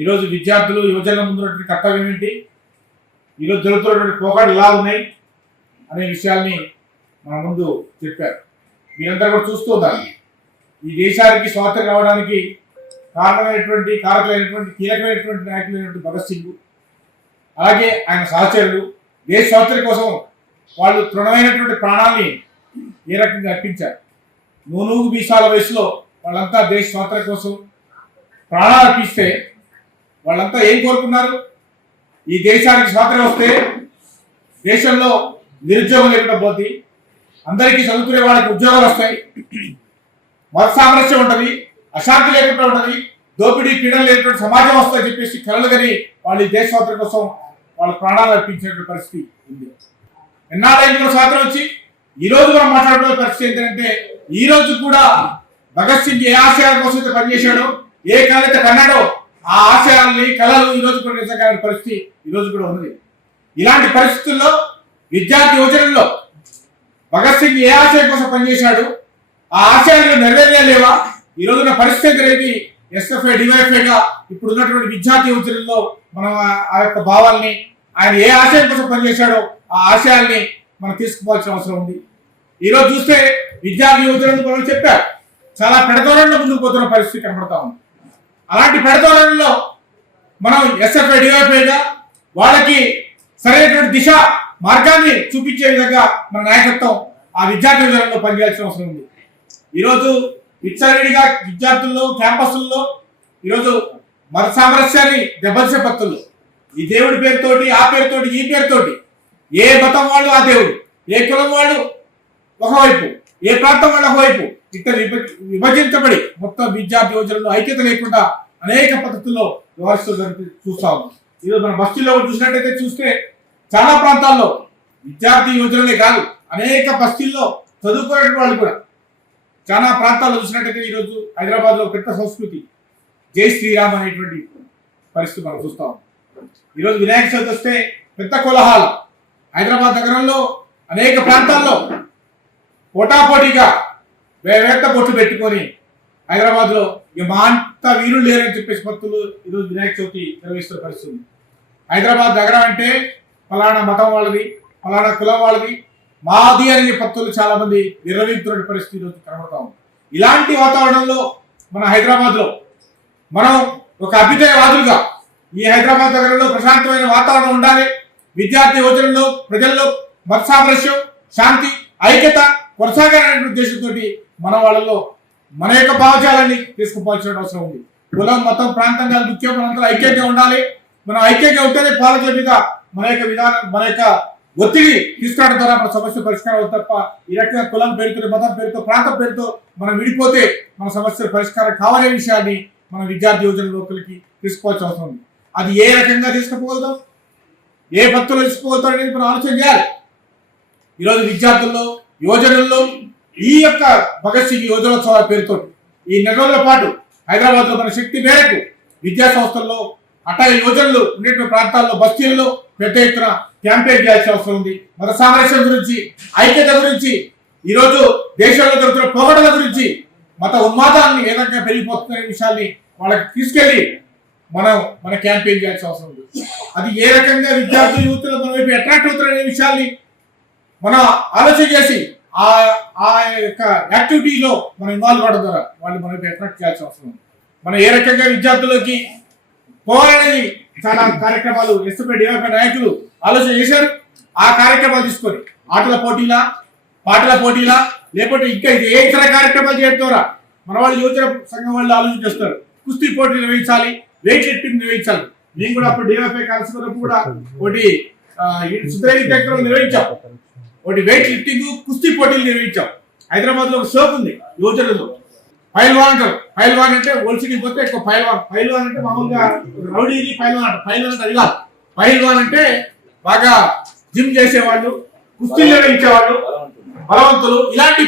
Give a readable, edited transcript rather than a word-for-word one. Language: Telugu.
ఈరోజు విద్యార్థులు యువజనుల ముందున్నటువంటి కర్తవ్యం ఏంటి, ఈరోజు జరుగుతున్నటువంటి పోరాటాలు ఎలా ఉన్నాయి అనే విషయాల్ని మన ముందు చెప్పారు. మీరందరూ కూడా చూస్తూ ఉన్నారు. ఈ దేశానికి స్వాతంత్రం రావడానికి కారకులైనటువంటి కీలకమైనటువంటి నాయకులైనటువంటి భగత్ సింగ్, అలాగే ఆయన సహచరులు దేశ స్వాతంత్ర్యం కోసం వాళ్ళు తృణమైనటువంటి ప్రాణాలని ఏ రకంగా అర్పించారు. నూనూగు బీసాల వయసులో వాళ్ళంతా దేశ స్వాతంత్ర్యం కోసం ప్రాణాలు అర్పిస్తే వాళ్ళంతా ఏం కోరుకున్నారు? ఈ దేశానికి స్వాతంత్ర్యం వస్తే దేశంలో నిరుద్యోగం లేకుండా పోతుంది, అందరికీ చదువుకునే వాళ్ళకి ఉద్యోగాలు వస్తాయి, మత సామరస్యం ఉంటుంది, అశాంతి లేకుండా ఉంటుంది, దోపిడీ పీడన లేనటువంటి సమాజం వస్తుందని చెప్పేసి కలలుగని వాళ్ళు ఈ దేశ స్వాతంత్ర్యం కోసం వాళ్ళ ప్రాణాలు అర్పించినటువంటి పరిస్థితి ఉంది. ఎన్నాళ్ళైంది స్వాతంత్రం వచ్చి ఈ రోజు మనం మాట్లాడుకునే పరిస్థితి ఏంటంటే, ఈ రోజు కూడా భగత్ సింగ్ ఏ ఆశయాల కోసం అయితే పనిచేశాడో, ఏ కళైతే కన్నాడో ఆ ఆశయాల్ని కళలు ఈ రోజు కూడా నిజంగా పరిస్థితి ఈ రోజు కూడా ఉంది. ఇలాంటి పరిస్థితుల్లో విద్యార్థి యువజనంలో భగత్ సింగ్ ఏ ఆశయం కోసం పనిచేశాడు, ఆ ఆశయాలు నెరవేరలేవా? ఈ రోజున పరిస్థితి అనేది ఎస్ఎఫ్ఐ డివైఎఫ్ఐగా ఇప్పుడు ఉన్నటువంటి విద్యార్థి యువజనంలో మనం ఆ యొక్క భావాల్ని, ఆయన ఏ ఆశయం కోసం పనిచేశాడో ఆ ఆశయాల్ని మనం తీసుకుపోవాల్సిన అవసరం ఉంది. ఈరోజు చూస్తే విద్యార్థి యువజనులు మనం చెప్పారు, చాలా పెడదోరణలో ముందుకు పోతున్న పరిస్థితి కనబడతా ఉంది. అలాంటి పెడదోరణలో మనం ఎస్ఎఫ్ఐ డివైఎఫ్ఐగా వాళ్ళకి సరైనటువంటి దిశ మార్గాన్ని చూపించే విధంగా మన నాయకత్వం ఆ విద్యార్థి యువజనంలో పనిచేయాల్సిన అవసరం ఉంది. ఈరోజు విచ్చలవిడిగా విద్యార్థుల్లో క్యాంపస్ల్లో ఈరోజు మత సామరస్యాన్ని దెబ్బతీసే పద్ధతుల్లో ఈ దేవుడి పేరుతోటి, ఆ పేరుతోటి, ఈ పేరుతోటి ఏ మతం వాళ్ళు ఆ దేవుడు, ఏ కులం వాళ్ళు ఒకవైపు, ఏ ప్రాంతం వాళ్ళు ఒకవైపు ఇట్లా విభజించబడి మొత్తం విద్యార్థి యువజనంలో ఐక్యత లేకుండా అనేక పద్ధతుల్లో వ్యవహరిస్తూ చూస్తా ఉన్నాం. ఈరోజు మన బస్తీల్లో చూసినట్టయితే చూస్తే చాలా ప్రాంతాల్లో విద్యార్థి యువజనులే కాదు, అనేక బస్తీల్లో చదువుకునే వాళ్ళు కూడా చాలా ప్రాంతాల్లో చూసినట్టయితే ఈరోజు హైదరాబాద్లో పెద్ద సంస్కృతి జై శ్రీరామ్ అనేటువంటి పరిస్థితి మనం చూస్తాం. ఈరోజు వినాయక చవితి వస్తే పెద్ద కోలాహలం. హైదరాబాద్ నగరంలో అనేక ప్రాంతాల్లో పోటాపోటీగా వేట బొట్లు పెట్టుకొని హైదరాబాద్లో మా అంత వీరులు లేరని చెప్పేసి భక్తులు ఈరోజు వినాయక చవితి నిర్వహిస్తున్న పరిస్థితి ఉంది. హైదరాబాద్ నగరం అంటే ఫలానా మతం వాళ్ళది, ఫలానా కులం వాళ్ళది, మాది అనే భక్తులు చాలా మంది నిర్వహిస్తున్న పరిస్థితి ఈరోజు కనబడతా ఉంది. ఇలాంటి వాతావరణంలో మన హైదరాబాద్లో మనం ఒక అభ్యుదయవాదులుగా ఈ హైదరాబాద్ నగరంలో ప్రశాంతమైన వాతావరణం ఉండాలి, విద్యార్థి యువజనంలో ప్రజల్లో మత సామరస్యం, శాంతి, ఐక్యత కొనసాగాలనే ఉద్దేశంతో మన వాళ్ళలో మన యొక్క భావజాలాన్ని తీసుకుపోవాల్సిన అవసరం ఉంది. కులం, మతం, ప్రాంతంగా ముఖ్యం, మనందరూ ఐక్యంగా ఉండాలి. మనం ఐక్యంగా ఉంటేనే పాలకుల మీద మన యొక్క విధానం, మన యొక్క ఒత్తిడి తీసుకురావడం ద్వారా మన సమస్య పరిష్కారం అవుతుంది తప్ప ఈ రకంగా కులం పేరుతో, మతం పేరుతో, ప్రాంతం పేరుతో మనం విడిపోతే మన సమస్యల పరిష్కారం కావాలనే విషయాన్ని మన విద్యార్థి యువజన లోపలికి తీసుకోవాల్సిన అవసరం ఉంది. అది ఏ రకంగా తీసుకుపోగలుగుతాం, ఏ భక్తులు తీసుకోగలుగుతాం అనేది మనం ఆలోచన చేయాలి. ఈరోజు విద్యార్థుల్లో యువజనుల్లో ఈ యొక్క భగత్ సింగ్ యువజనోత్సవాల పేరుతో ఈ నెల రోజుల పాటు హైదరాబాద్లో మన శక్తి మేరకు విద్యా సంస్థల్లో అటా యువజనులు ఉండేటువంటి ప్రాంతాల్లో బస్తీల్లో పెద్ద ఎత్తున క్యాంపెయిన్ చేయాల్సిన అవసరం ఉంది. మత సామరస్యం గురించి, ఐక్యత గురించి, ఈరోజు దేశంలో జరుగుతున్న పోగడల గురించి, మత ఉన్మాదాన్ని ఏ రకంగా పెరిగిపోతున్న విషయాల్ని వాళ్ళకి తీసుకెళ్లి మన క్యాంపెయిన్ చేయాల్సిన అవసరం ఉంది. అది ఏ రకంగా విద్యార్థులు యువతులు మన వైపు అట్రాక్ట్ అవుతారనే విషయాల్ని మనం ఆలోచన చేసి ఆ యొక్క యాక్టివిటీలో మనం ఇన్వాల్వ్ అవడం ద్వారా వాళ్ళు మన వైపు అట్రాక్ట్ చేయాల్సిన అవసరం ఉంది. మనం ఏ రకంగా విద్యార్థులకి పోవాలనేది చాలా కార్యక్రమాలు ఎస్ఎఫ్ఐ డివైఎఫ్ఐ నాయకులు ఆలోచన చేశారు. ఆ కార్యక్రమాలు తీసుకొని ఆటల పోటీలా, పాటల పోటీలా, లేకపోతే ఇంకా ఏ ఇతర కార్యక్రమాలు చేయడం ద్వారా మన వాళ్ళు యువజన సంఘం వాళ్ళు ఆలోచన చేస్తారు. కుస్తీ పోటీలు నిర్వహించాలి, వెయిట్ లిఫ్టింగ్ నిర్వహించాలి. మేము కూడా అప్పుడు డివైఎఫ్ఐ కలుసుకున్నప్పుడు కూడా ఒకటి సుందరగిరి దగ్గర నిర్వహించాం, ఒకటి వెయిట్ లిఫ్టింగ్ కుస్తీ పోటీలు నిర్వహించాం. హైదరాబాద్ లో ఒక షోక్ ఉంది యువజనులు, పైల్వాన్ అంటారు. పైల్వాన్ అంటే ఒలిసికి పోతే ఎక్కువ పైల్వాన్. పైల్వాన్ అంటే మామూలుగా రౌడీని పైల్వాన్ అంటారు. పైల్వాన్ అంటే అది కాదు. పైల్వాన్ అంటే బాగా జిమ్ చేసేవాళ్ళు, కుస్తీలు నిర్వహించేవాళ్ళు, బలవంతులు, ఇలాంటి